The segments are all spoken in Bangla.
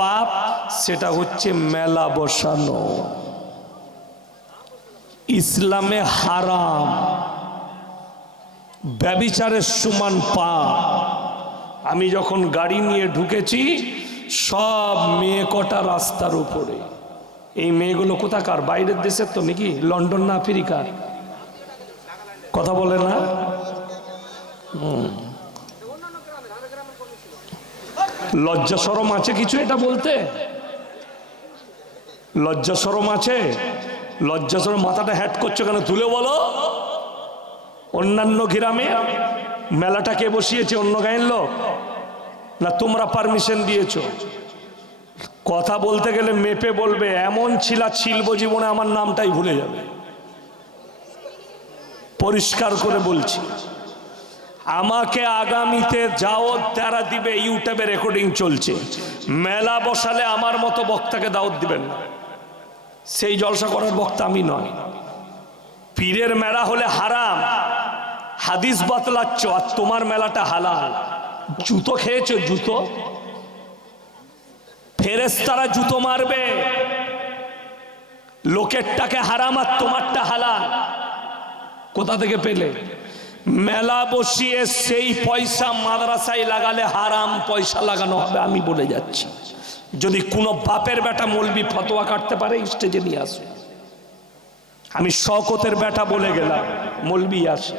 পাপ, সেটা হচ্ছে মেলা বসানো। ইসলামে হারাম। ব্যবিচারের সমান পাপ। আমি যখন গাড়ি নিয়ে ঢুকেছি, সব মেয়ে কটা রাস্তার উপরে। এই মেয়েগুলো কোথাকার? বাইরের দেশের তো নাকি? লন্ডন না আফ্রিকার? কথা বলে না? লজ্জা সরম আছে কিছু এটা বলতে? লজ্জা সরম আছে? লজ্জা সরম, মাথাটা হ্যাট করছ কেন? তুলে বলো। অন্যান্য গ্রামে মেলাটা কে বসিয়েছে? অন্য গায়ের লোক? না তোমরা পারমিশন দিয়েছ? কথা বলতে গেলে মেপে বলবে, এমন ছিলা ছিলব জীবনে আমার নামটাই ভুলে যাবে। পরিষ্কার করে বলছি। আমাকে আগামীতে যাও তারা দিবে, ইউটিউবে রেকর্ডিং চলছে। মেলা বসালে আমার মতো বক্তাকে দাওয়াত দিবেন সেই জলসা করার বক্তা আমি নয়। পীরের মেলা হলে হারাম। হাদিস বাতলাচ্ছ, আর তোমার মেলাটা হালাল। জুতো খেয়েছো? জুতো? ফেরেস্তারা জুতো মারবে। লোকেরটাকে হারাম আর তোমারটা হালাল। কোথা থেকে পেলে? মেলা বসিয়ে সেই পয়সা মাদ্রাসায় লাগালে হারাম, পয়সা লাগানো হবে, আমি বলে যাচ্ছি। যদি কোনো বাপের বেটা মলবি ফতোয়া কাটতে পারে স্টেজে নিয়ে আসে। আমি শকতের বেটা বলে গেলাম, মলবি আসে।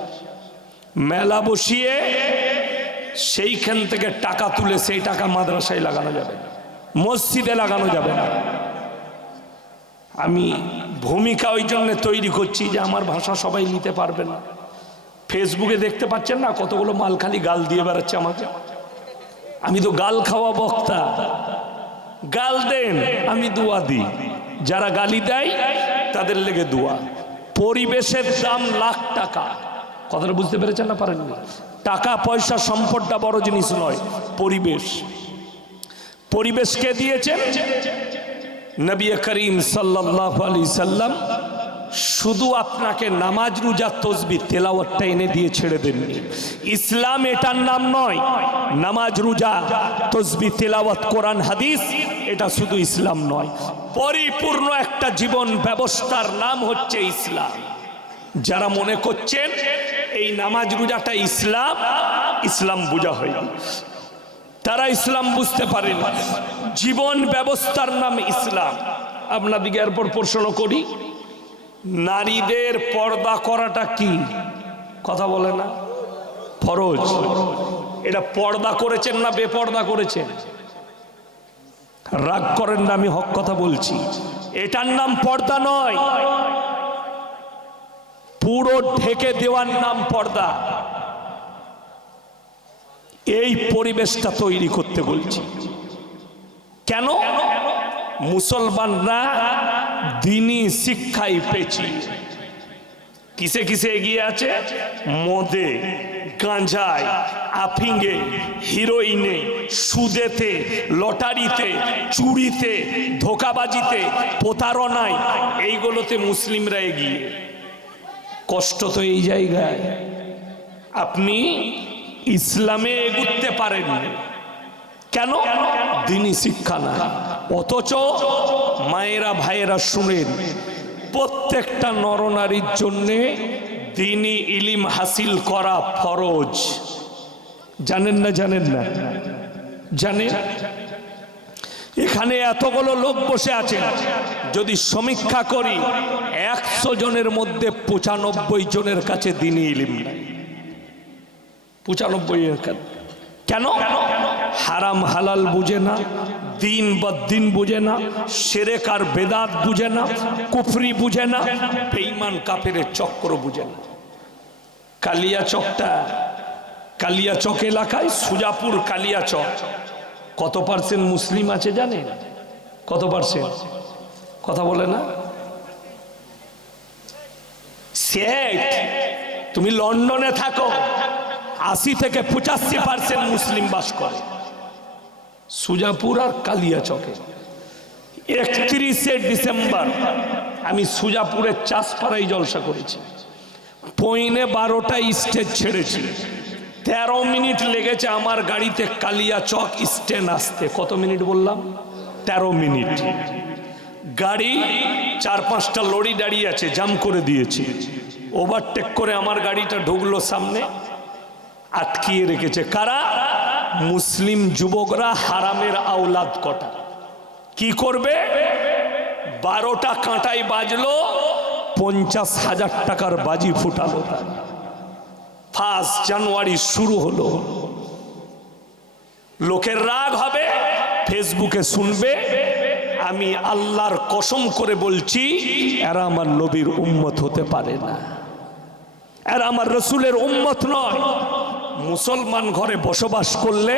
মেলা বসিয়ে সেইখান থেকে টাকা তুলে সেই টাকা মাদ্রাসায় লাগানো যাবে মসজিদে লাগানো যাবে না। আমি ভূমিকা ওই জন্য তৈরি করছি যে আমার ভাষা সবাই নিতে পারবে না। ফেসবুকে দেখতে পাচ্ছেন না? কতগুলো মাল খালি গাল দিয়ে বেড়াচ্ছে আমাকে। আমি তো গাল খাওয়া বক্তা। গাল দেন, আমি দোয়া দিই। যারা গালি দেয়, তাদের লেগে দোয়া। পরিবেশের দাম লাখ টাকা। কথাটা বুঝতে পেরেছেন না? পারেননি। টাকা, পয়সা, সম্পদটা বড় জিনিস নয়, পরিবেশ। পরিবেশকে দিয়েছেন? নবী করিম সাল্লাহ আলি সাল্লাম শুধু আপনাকে নামাজ, রোজা, তসবি, তেলাওয়াতটা এনে দিয়ে ছেড়ে দেননি ইসলাম এটার নাম নয়। নামাজ, রোজা, তসবি, তেলাওয়াত, কোরআন, হাদিস, এটা শুধু ইসলাম নয়। পরিপূর্ণ একটা জীবন ব্যবস্থার নাম হচ্ছে ইসলাম। যারা মনে করছেন এই নামাজ, রোজাটা ইসলাম ইসলাম বোঝা হয় তারা ইসলাম বুঝতে পারেন। জীবন ব্যবস্থার নাম ইসলাম। আপনাদিকে এরপর প্রশ্ন করি। নারীদের পর্দা করাটা কি? কথা বলে না। ফরজ। এটা পর্দা করেছেন না বেপর্দা করেছেন? রাগ করেন না, আমি হক কথা বলছি। এটার নাম পর্দা নয়। পুরো ঢেকে দেওয়ার নাম পর্দা। এই পরিবেশটা তৈরি করতে বলছি। কেন? মুসলমানরা দিনই শিক্ষাই পেছি কিসে কিসে এগিয়ে আছে? মদে গাঁজায় আফিঙ্গে হিরোইনে, সুদেতে, লটারিতে, চুরিতে, ধোকাবাজিতে, প্রতারণায়, এইগুলোতে মুসলিমরা এগিয়ে। কষ্ট তো এই জায়গায়। আপনি ইসলামে এগুতে পারেন কেন? দিনই শিক্ষা না অথচ মায়েরা, ভাইয়েরা শুনেন, প্রত্যেকটা নরনারীর জন্যে দিনই ইলিম হাসিল করা ফরজ। জানেন না জানেন না? জানেন? এখানে এতগুলো লোক বসে আছেন, যদি সমীক্ষা করি, একশো জনের মধ্যে পঁচানব্বই জনের কাছে দিনই ইলিম পঁচানব্বই কেন? হারাম, হালাল বুঝে না? দিন বা দিন বুঝে না, সেরেক আর বেদাত বুঝে না, কুফরি বুঝে না বেইমান কাফের চক্র বুঝে না। কালিয়া চকটা কালিয়া চক এলাকায়, সুজাপুর কালিয়া চক কত পার্সেন্ট মুসলিম আছে জানেন? কত পার্সেন্ট? কথা বলে না? তুমি লন্ডনে থাকো, আশি থেকে পঁচাশি পার্সেন্ট মুসলিম বাস করে। সুজাপুর আর কালিয়া চকে একত্রিশে ডিসেম্বর আমি সুজাপুরের চাষপাড়ায় জলসা করেছি। পইনে বারোটা স্টেজ ছেড়েছি। তেরো মিনিট লেগেছে আমার গাড়িতে কালিয়া চক স্ট্যান্ড আসতে। কত মিনিট বললাম? তেরো মিনিট। গাড়ি চার পাঁচটা লরি দাঁড়িয়ে আছে, জাম করে দিয়েছে। ওভারটেক করে আমার গাড়িটা ঢুকলো সামনে, আটকিয়ে রেখেছে। কারা? মুসলিম যুবকরা হারামের আওলাদ কটা? কি করবে? বারোটা কাঁটাই বাজলো, পঞ্চাশ হাজার টাকার বাজি ফুটালো ফার্স্ট জানুয়ারি শুরু হলো। লোকের রাগ হবে, ফেসবুকে শুনবে। আমি আল্লাহর কসম করে বলছি, এরা আমার নবীর উম্মত হতে পারে না। এরা আমার রসুলের উম্মত নয়। মুসলমান ঘরে বসবাস করলে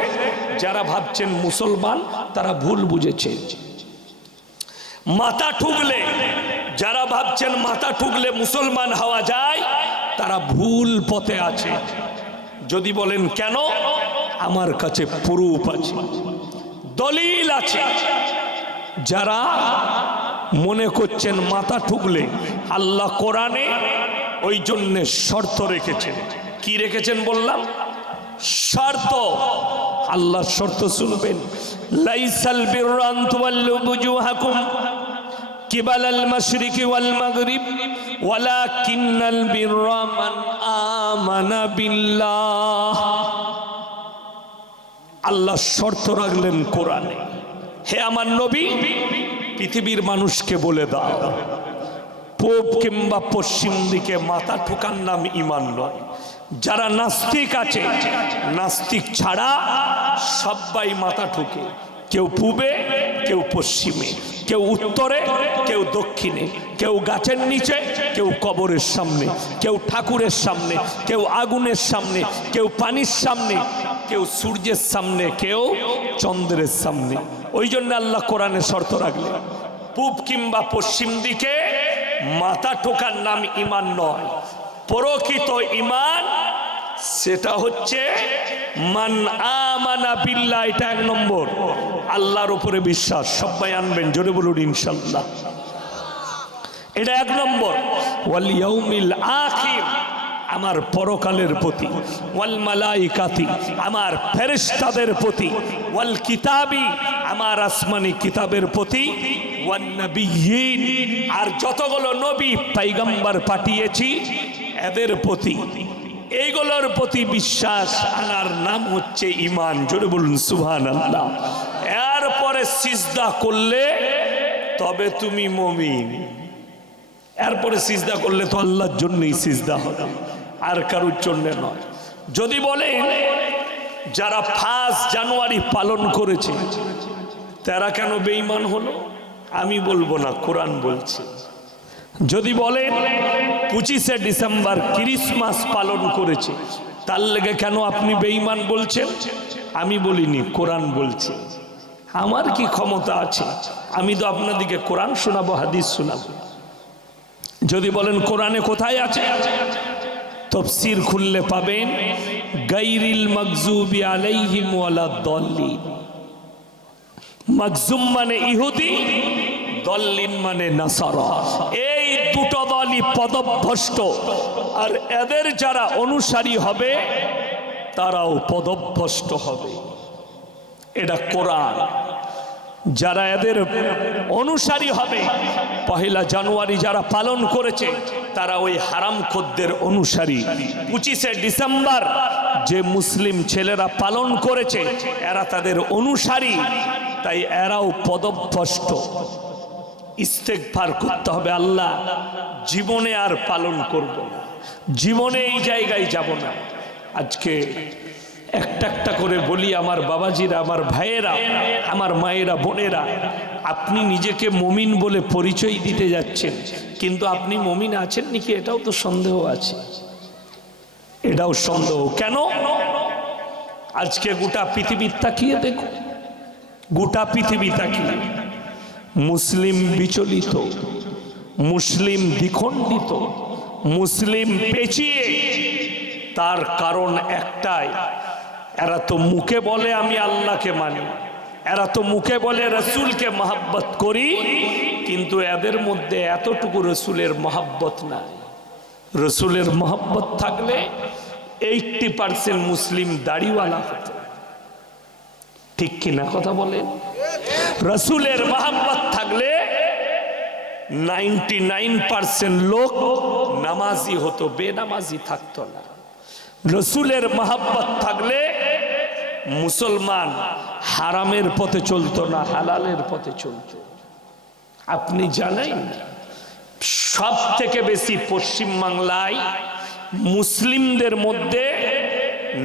যারা ভাবছেন মুসলমান, তারা ভুল বুঝেছে। মাথা ঠুকলে, যারা ভাবছেন মাথা ঠুকলে মুসলমান হওয়া যায়, তারা ভুল পথে আছে। যদি বলেন কেন? আমার কাছে প্রুফ আছে, দলিল আছে। যারা মনে করছেন মাথা ঠুকলে, আল্লাহ কোরআনে ওই জন্যে শর্ত রেখেছেন। কি রেখেছেন বললাম? শর্ত। আল্লাহ শর্ত শুনবেন। লাইসাল বিররান তুওয়াল্লু বুজুহাকুম কিবাল আল মাশরিকি ওয়াল মাগরিব। ওয়ালাকিন্নাল বিররা মান আমানা বিল্লাহ। আল্লাহ শর্ত রাখলেন কোরআনে। হে আমার নবী, পৃথিবীর মানুষকে বলে দাও। পূব কিংবা পশ্চিম দিকে মাথা ঠুকার নাম ইমান নয়। যারা নাস্তিক আছে, নাস্তিক ছাড়া সবাই মাথা ঠুকে। কেউ পূবে, কেউ পশ্চিমে, কেউ উত্তরে, কেউ দক্ষিণে, কেউ গাছের নিচে, কেউ কবরের সামনে, কেউ ঠাকুরের সামনে, কেউ আগুনের সামনে, কেউ পানির সামনে, কেউ সূর্যের সামনে, কেউ চন্দ্রের সামনে। ওই জন্য আল্লাহ কোরআনে শর্ত রাখলেন, পূব কিংবা পশ্চিম দিকে মাথা ঠোকার নাম ইমান নয় প্রকৃত ইমান সেটা হচ্ছে মান আমানা বিল্লাহ, এটা এক নম্বর। আল্লাহর উপরে বিশ্বাস সবাই আনবেন, জোরে বলুন ইনশাল্লাহ। এটা এক নম্বর। ওয়াল ইয়াউমিল আখির, আমার পরকালের প্রতি। ওয়াল মালাইকাতি, আমার ফেরেশতাদের প্রতি। ওয়াল কিতাবি, আমার আসমানি কিতাবের প্রতি। ওয়ান নবিয়্যিন আর যতগুলো নবী পয়গম্বর পাঠিয়েছি, এদের প্রতি। এইগুলোর প্রতি বিশ্বাস আনার নাম হচ্ছে ইমান জোরে বলুন সুহান আল্লাহ এরপরে সিজদা করলে তবে তুমি মমিন। এরপরে সিজদা করলে তো আল্লাহর জন্যই সিজদা হবে, আর কারোর জন্য নয়। যদি বলেন যারা ফার্স্ট জানুয়ারি পালন করেছে, তারা কেন বেঈমান হলো? আমি বলব না, কোরআন বলছে। যদি বলেন পঁচিশে ডিসেম্বর ক্রিসমাস পালন করেছে, তার লেগে কেন আপনি বেঈমান বলছেন? আমি বলিনি, কোরআন বলছে। আমার কি ক্ষমতা আছে? আমি তো আপনাদিকে কোরআন শোনাবো, হাদিস শোনাবো। যদি বলেন কোরআনে কোথায় আছে? তফসির খুললে পাবেন, গাইরিল মকজুবি আলাইহিম ওয়ালাদ-দাল্লিন মকজুম মানে ইহুদি, দল্লিন মানে নাসারা। এই দুটো দলই পদভ্রষ্ট। আর এদের যারা অনুসারী হবে, তারাও পদভ্রষ্ট হবে। এটা কোরআন। যারা এদের অনুসারী হবে, পহেলা জানুয়ারি যারা পালন করেছে, তারা ওই হারাম খদ্দের অনুসারী। পঁচিশে ডিসেম্বর যে মুসলিম ছেলেরা পালন করেছে, এরা তাদের অনুসারী, তাই এরাও পদভ্রষ্ট। ইস্তেকভার করতে হবে আল্লাহ। জীবনে আর পালন করব না। জীবনে এই জায়গায় যাব না। আজকে একটা একটা করে বলি আমার বাবাজিরা, আমার ভাইয়েরা, আমার মায়েরা, বোনেরা, আপনি নিজেকে মমিন বলে পরিচয় দিতে যাচ্ছেন, কিন্তু আপনি মমিন আছেন নাকি এটাও তো সন্দেহ আছে? এটাও সন্দেহ। কেন? আজকে গোটা পৃথিবীর তাকিয়ে দেখো গোটা পৃথিবী তাকিয়ে। মুসলিম বিচলিত, মুসলিম দ্বিখণ্ডিত, মুসলিম পেঁচিয়ে। তার কারণ একটাই, এরা তো মুখে বলে আমি আল্লাহকে মানি, এরা তো মুখে বলে রসুলকে মহাব্বত করি, কিন্তু এদের মধ্যে এতটুকু রসুলের মহাব্বত নাই। রসুলের মহাব্বত থাকলে এইটটি পার্সেন্ট মুসলিম দাড়িওয়ালা হতো। ঠিক কিনা কথা বলেন? রসুলের মহাব্বত থাকলে নাইনটি নাইন পার্সেন্ট লোক নামাজি হতো, বেনামাজি থাকতো না। রসুলের মহাব্বত থাকলে মুসলমান হারামের পথে চলতো না, হালালের পথে চলতো। আপনি জানেন সব থেকে বেশি পশ্চিম বাংলায় মুসলিমদের মধ্যে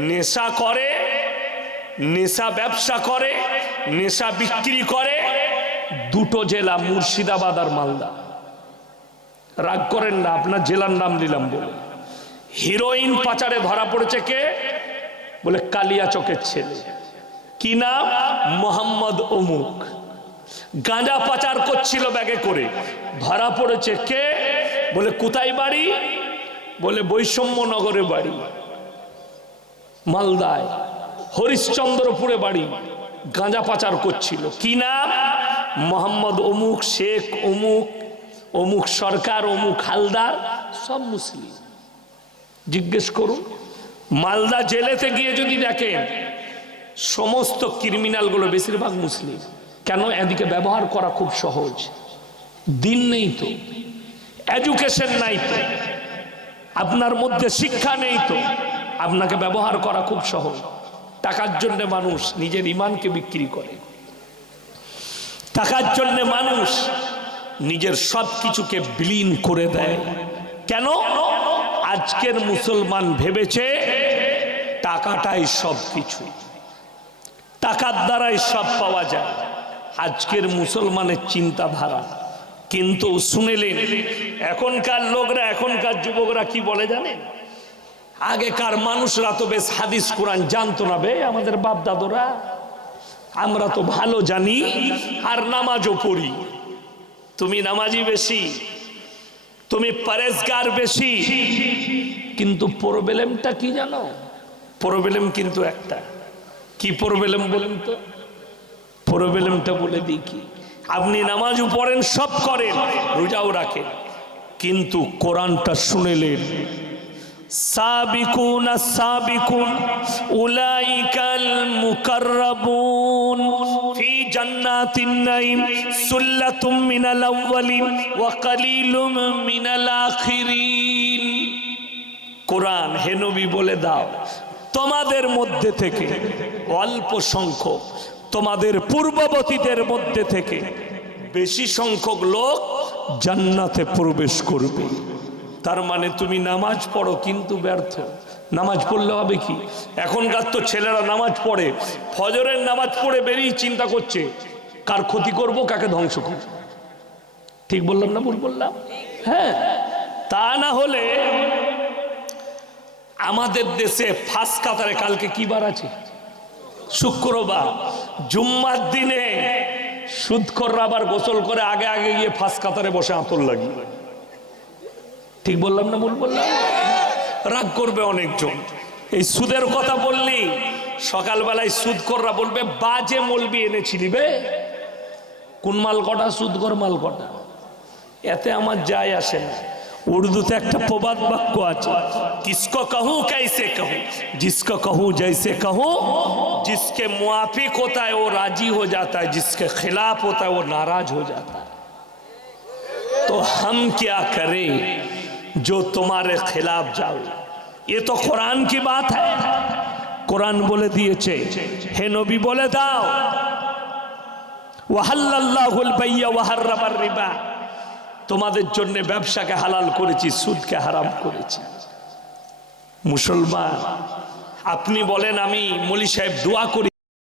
নেশা করে, নেশা ব্যবসা করে নেশা বিক্রি করে দুটো জেলা, মুর্শিদাবাদ আর মালদা। রাগ করেন না, আপনার জেলার নাম নিলাম বলে হিরোইন পাচারে ধরা পড়েছে কে? বলে কালিয়া চকের ছেলে। কি নাম? মোহাম্মদ অমুক। গাঁজা পাচার করছিল ব্যাগে করে। ধরা পড়েছে কে? বলে কোথায় বাড়ি? বলে বৈষম্য নগরে বাড়ি। মালদায়। হরিশ্চন্দ্রপুরে বাড়ি। গাঁজা পাচার করছিল। কি নাম? মোহাম্মদ অমুক শেখ, অমুক অমুক সরকার, অমুক হালদার, সব মুসলিম। জিজ্ঞেস করুন, মালদা জেলেতে গিয়ে যদি দেখেন, সমস্ত ক্রিমিনালগুলো বেশিরভাগ মুসলিম। কেন? এদিকে ব্যবহার করা খুব সহজ। দিন নেই তো। এডুকেশন নাই তো। আপনার মধ্যে শিক্ষা নেই তো। আপনাকে ব্যবহার করা খুব সহজ। টাকার জন্য মানুষ নিজের ইমানকে বিক্রি করে। টাকার জন্য মানুষ নিজের সব কিছুকে বিলীন করে দেয়। কেন? আজকের মুসলমান ভেবেছে টাকাটাই সব কিছু টাকার দ্বারাই সব পাওয়া যায়। আজকের মুসলমানের চিন্তাধারা। কিন্তু শুনেলেন, এখনকার লোকরা, এখনকার যুবকরা কি বলে জানেন? আগেকার মানুষরা তো বেশ হাদিস কোরআন জানতো না বে, আমাদের বাপ দাদরা আমরা তো ভালো জানি আর নামাজও পড়ি। তুমি নামাজি বেশি, তুমি পরেজগার বেশি, কিন্তু প্রবলেমটা কি জানো? প্রবলেম কিন্তু একটা। কি প্রবলেম বলেন তো? প্রবলেমটা বলে দিই কি, আপনি নামাজও পড়েন, সব করেন, রোজাও রাখেন, কিন্তু কোরআনটা শুনেলেন সাবিকুন সাবিকুন, উলাইকাল মুকাররাবুন। ফি জান্নাতিন নাইম সুল্লাতুম মিনাল আউয়ালিন ওয়া কালিলুম মিনাল আখিরিন। কোরআন হে নবী বলে দাও, তোমাদের মধ্যে থেকে, অল্প সংখ্যক, তোমাদের পূর্ববর্তীদের মধ্যে থেকে, বেশি সংখ্যক লোক জান্নাতে প্রবেশ করবে। তার মানে তুমি নামাজ পড়ো, কিন্তু ব্যর্থ। নামাজ পড়লে হবে কি? এখনকার তো ছেলেরা নামাজ পড়ে, ফজরের নামাজ পড়ে বেরিয়ে চিন্তা করছে, কার ক্ষতি করব, কাকে ধ্বংস করব? ঠিক বললাম না ভুল বললাম? হ্যাঁ তা না হলে আমাদের দেশে ফাঁস কাতারে কালকে কি বার আছে? শুক্রবার। জুম্মার দিনে সুদখররা আবার গোসল করে আগে আগে গিয়ে ফাঁস কাতারে বসে আঁতর লাগিয়ে। ঠিক বললাম না ভুল বললাম রাগ করবে অনেকজন এই সুদের কথা বললি সকালবেলায় সুদ কররা বলবে বাজে মলবি এনেছিলি বে কোন মাল কটা সুদকর মাল কটা এতে আমার যায় আসে না উর্দুতে একটা প্রবাদ বাক্য আছে কিসকো कहूं कैसे कहूं जिसको कहूं जैसे कहूं जिसके मुआफिक होता है वो राजी हो जाता है जिसके खिलाफ होता है वो नाराज हो जाता है तो हम क्या करें जो तुम्हारे खिलाफ जाओ ये तो कुरान की बात है কোরআন বলে দিয়েছে হে নবী বলে দাও ওয়াহাল্লাহুল বাইয়া ওয়াহার্রাবার রিবা তোমাদের জন্য ব্যবসাকে হালাল করেছি সুদকে হারাম করেছি মুসলমান আপনি বলেন আমি মলি সাহেব দোয়া করি